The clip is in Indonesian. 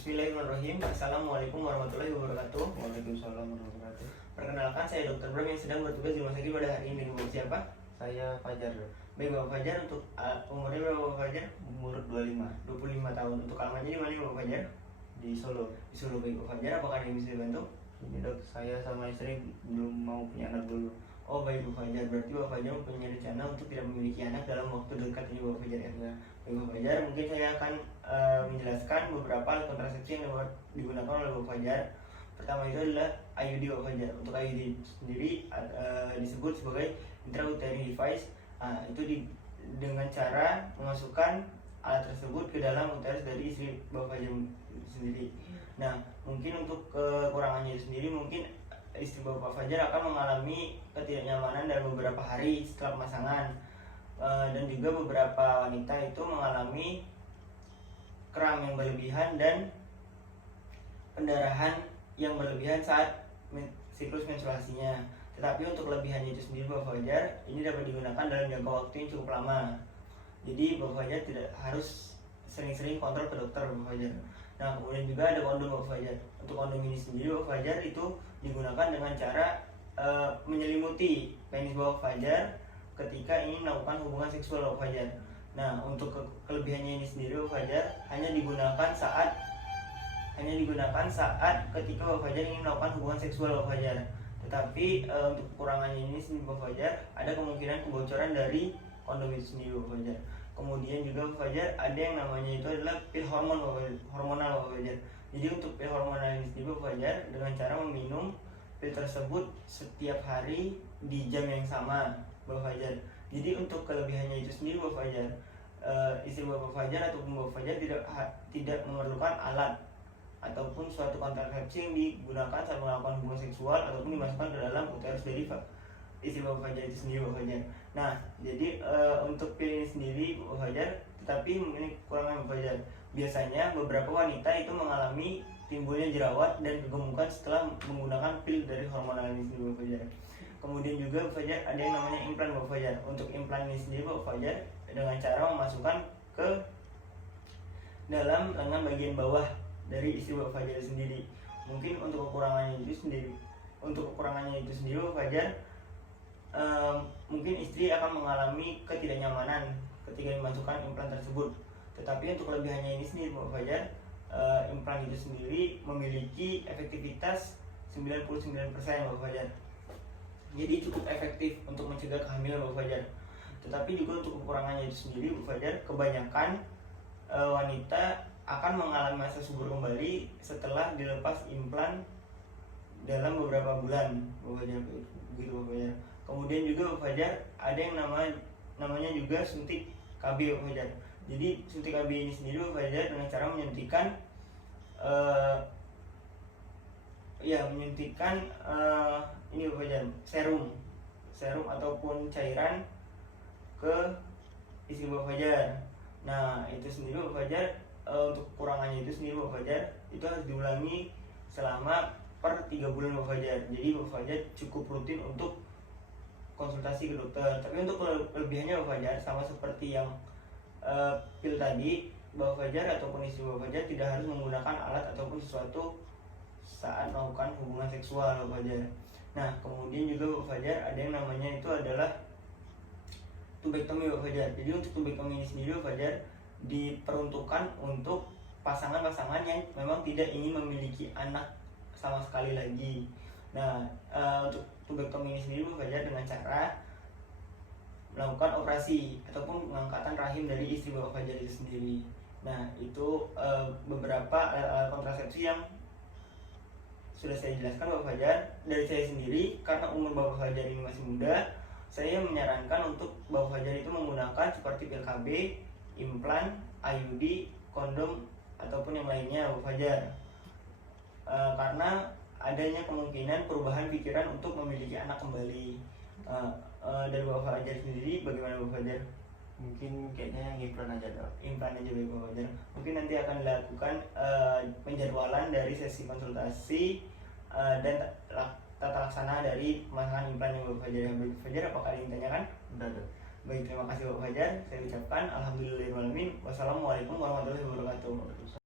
Bismillahirrahmanirrahim. Assalamualaikum warahmatullahi wabarakatuh. Waalaikumsalam warahmatullahi wabarakatuh. Perkenalkan, saya Dr. Bram yang sedang bertugas di rumah sakit pada hari ini. Dengan siapa? Saya Fajar, Baik Bapak Fajar, untuk umurnya berapa Bapak Fajar? umur 25, 25 tahun. Untuk alamatnya di mana Bapak Fajar? di Solo. Di Solo. Baik Bapak Fajar, apakah ada yang bisa dibantu? Ini dok, saya sama istri belum mau punya anak dulu. Oh baik Bapak Fajar, berarti Bapak Fajar mempunyai rencana untuk tidak memiliki anak dalam waktu dekat ini Bapak Fajar ya? Ya, Baik Bapak Fajar, mungkin saya akan menjelaskan beberapa alat kontrasepsi yang dapat digunakan oleh Bapak Fajar. Pertama itu adalah IUD Bapak Fajar. Untuk IUD sendiri disebut sebagai intrauterine device. Itu dengan cara memasukkan alat tersebut ke dalam uterus dari istri Bapak Fajar sendiri. Nah, mungkin untuk kekurangannya itu sendiri, mungkin istri Bapak Fajar akan mengalami ketidaknyamanan dalam beberapa hari setelah pemasangan, dan juga beberapa wanita itu mengalami kram yang berlebihan dan pendarahan yang berlebihan saat siklus menstruasinya. Tetapi untuk kelebihannya itu sendiri Bapak Fajar, ini dapat digunakan dalam jangka waktu yang cukup lama. Jadi Bapak Fajar tidak harus sering-sering kontrol ke dokter Bapak Fajar. Nah, kemudian juga ada kondom Bapak Fajar. Untuk kondom ini sendiri Bapak Fajar itu digunakan dengan cara menyelimuti penis Bapak Fajar ketika ingin melakukan hubungan seksual Bapak Fajar. Nah, untuk kelebihannya ini sendiri Bapak Fajar hanya digunakan saat ketika Bapak Fajar ingin melakukan hubungan seksual Bapak Fajar. Tetapi untuk kekurangannya ini sendiri Bapak Fajar, ada kemungkinan kebocoran dari kondom itu sendiri Bapak Fajar. Kemudian juga Bapak Fajar ada yang namanya itu adalah pil hormonal Bapak Fajar. Jadi untuk pil hormonal ini sendiri Bapak Fajar dengan cara meminum pil tersebut setiap hari di jam yang sama Bapak Fajar. Jadi untuk kelebihannya itu sendiri Bapak Fajar, istri Bapak Fajar ataupun Bapak Fajar tidak memerlukan alat ataupun suatu kontrasepsi yang digunakan saat melakukan hubungan seksual ataupun dimasukkan ke dalam uterus dari istri Bapak Fajar itu sendiri Bapak Fajar. Nah, jadi untuk pil ini sendiri Bapak Fajar, tetapi ini kekurangan Bapak Fajar. Biasanya beberapa wanita itu mengalami timbulnya jerawat dan kegemukan setelah menggunakan pil dari hormonal ini sendiri Bapak Fajar. Kemudian juga Bapak Fajar ada yang namanya implan Bapak Fajar. Untuk implan ini sendiri Bapak Fajar dengan cara memasukkan ke dalam lengan bagian bawah dari istri Bapak Fajar sendiri. Mungkin untuk kekurangannya itu sendiri Bapak Fajar, mungkin istri akan mengalami ketidaknyamanan ketika dimasukkan implan tersebut. Tetapi untuk kelebihannya ini sendiri Bapak Fajar, implan itu sendiri memiliki efektivitas 99% Bapak Fajar. Jadi cukup efektif untuk mencegah kehamilan Bapak Fajar. Tetapi juga untuk kekurangannya itu sendiri Bapak Fajar, kebanyakan wanita akan mengalami masa subur kembali setelah dilepas implan dalam beberapa bulan Bapak Fajar, begitu Bapak Fajar. Kemudian juga Bapak Fajar ada yang namanya juga suntik KB Bapak Fajar. Jadi suntik KB ini sendiri Bapak Fajar dengan cara menyuntikkan ini Bapak Fajar, serum ataupun cairan ke istri Bapak Fajar. Nah, itu sendiri Bapak Fajar, untuk kekurangannya itu sendiri Bapak Fajar itu harus diulangi selama per 3 bulan Bapak Fajar. Jadi Bapak Fajar cukup rutin untuk konsultasi ke dokter. Tapi untuk kelebihannya Bapak Fajar sama seperti yang pil tadi, Bapak Fajar ataupun istri Bapak Fajar tidak harus menggunakan alat ataupun sesuatu saat melakukan hubungan seksual Bapak Fajar. Nah, kemudian juga Bapak Fajar ada yang namanya itu adalah tubektomi Bapak Fajar. Jadi untuk tubektomi ini sendiri Bapak Fajar diperuntukkan untuk pasangan-pasangan yang memang tidak ingin memiliki anak sama sekali lagi. Nah, untuk tubektomi ini sendiri Bapak Fajar dengan cara melakukan operasi ataupun pengangkatan rahim dari istri Bapak Fajar itu sendiri. Nah, itu beberapa alat kontrasepsi yang sudah saya jelaskan Bapak Fajar. Dari saya sendiri, karena umur Bapak Fajar ini masih muda, saya menyarankan untuk Bapak Fajar itu menggunakan seperti pil KB, implan, IUD, kondom ataupun yang lainnya Bapak Fajar. Karena adanya kemungkinan perubahan pikiran untuk memiliki anak kembali. Dari Bapak Fajar sendiri bagaimana Bapak Fajar? mungkin kayaknya yang implan aja dok. Implan aja Bapak Fajar. Mungkin nanti akan dilakukan penjadwalan dari sesi konsultasi dan tata laksana dari pemasangan implan yang Bapak Fajar. Bapak Fajar, apakah ada yang ditanyakan? Udah dok. Baik, terima kasih Bapak Fajar. Saya ucapkan alhamdulillahirrahmanirrahim. Wassalamualaikum warahmatullahi wabarakatuh.